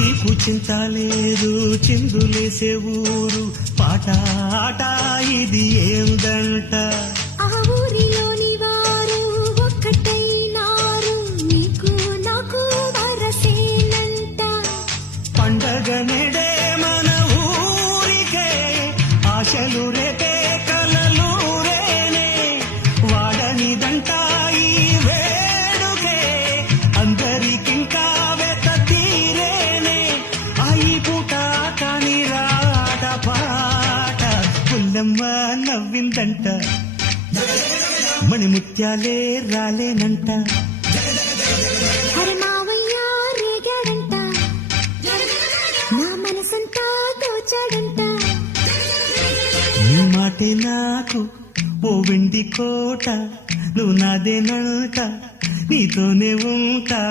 చీకు చింత లేదు చిందులేసే ఊరు పాట ఆట ఇది ఏందంట ఆ ఊరిలోని వారు ఒక్కటైనారు నీకు నాకు వరసేనంట పండగ నెడే మన ఊరికే ఆశలు రేపే కలలు రేనే వాడనిదంట ఈ వేడుకే అందరికింకా వెత తీరేనే అయి పూట కాని రాట పాట పుల్లమ్మ నవ్విందంట మణిముత్యాలే రాలేనంట అరే మావయ్య రేగాడంట నా మనసంతా దోచాడంట నీ మాటే నాకు ఓ వెండి కోట నువ్వు నాదేనంట నీతోనే ఉంటా